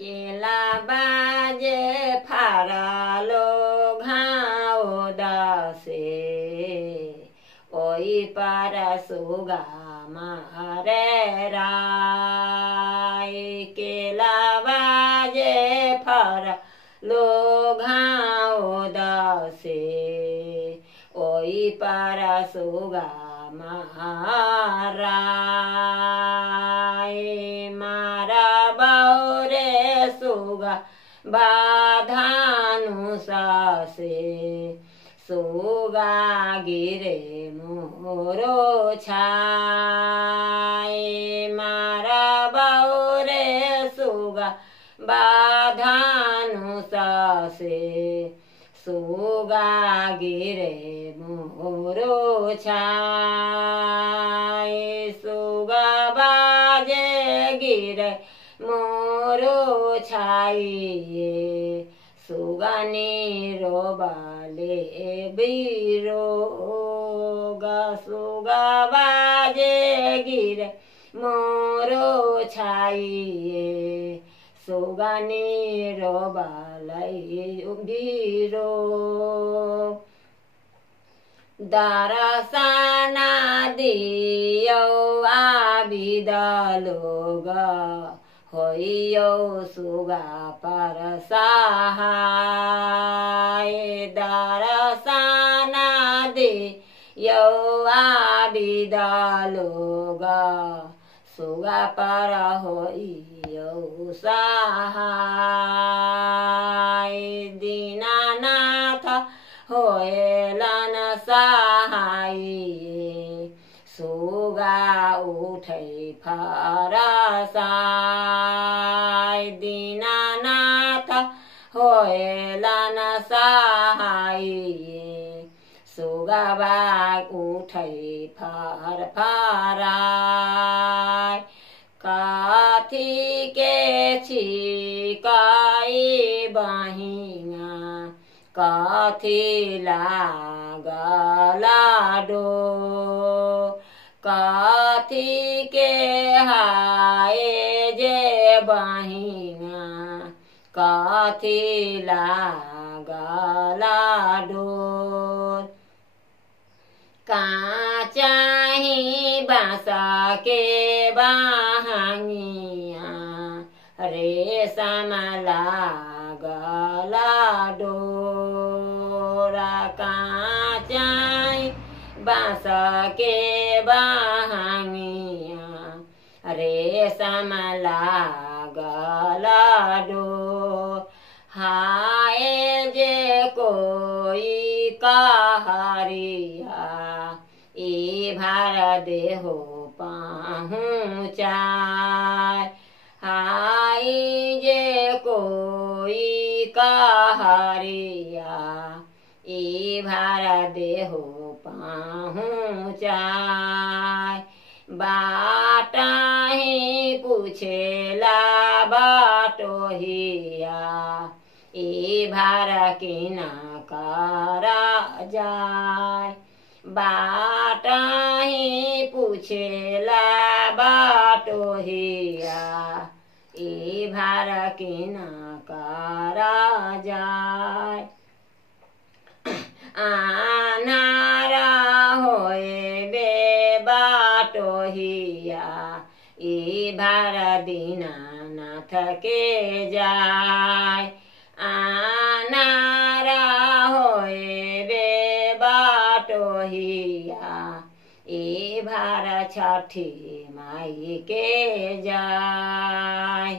केला बाजे फारालो घाओ दासे ओई पारा सुगा मारे राय। केला बाजे फारालो घाओ दासे ओई पारा सुगा महाराय। मारा बाउरे सुगा बाधानु सासे सुगा गिरे मोरो छाय। मारा बाउरे सुगा बाधानु सासे सुगा गिरे मोरो छाय। सुगा बाजे गिरे मोरो छाइए सुगा नीरो बाले बिरोगा। सुगा बाजे गिरे मोरो छाइए सुगा नीरो बाले बिरो। दरसना दियो आबिदलोगा होइयो सुगा पर सहाय। दरसना दियो आबिदलोगा सुगा पर होइयो सहाय। दीनानाथ होएलन सहाय सुगा उठै फरसाय। दीनानाथ होएलन सहाय सुगा बाग उठै फरफराय। कथी के छिकाई बहिना कथी लागला डोर। कथी के हाय जे बहिना कथी लागला डोर। काचाही बाँसा के बहंगिया रेशम लागला डोरा। काचाही बाँसा के बहंगिया रेशम लागला डोर। हाय जे कोई कहरिया ई भार देहो पहुँचाय। हाय जे कोई कहरिया ई भार देहो पहुँचाय। बाटाही पूछेला बाटोहिया ई भार किना करा जाय। बाटाही पूछेला बाटोहिया ई भार किना करा जाय। आनारा होए बे बाटोहिया ई भार दीनानाथ के जाय। आनारा होए बे बाटोहिया ई भार छठी माई के जाय।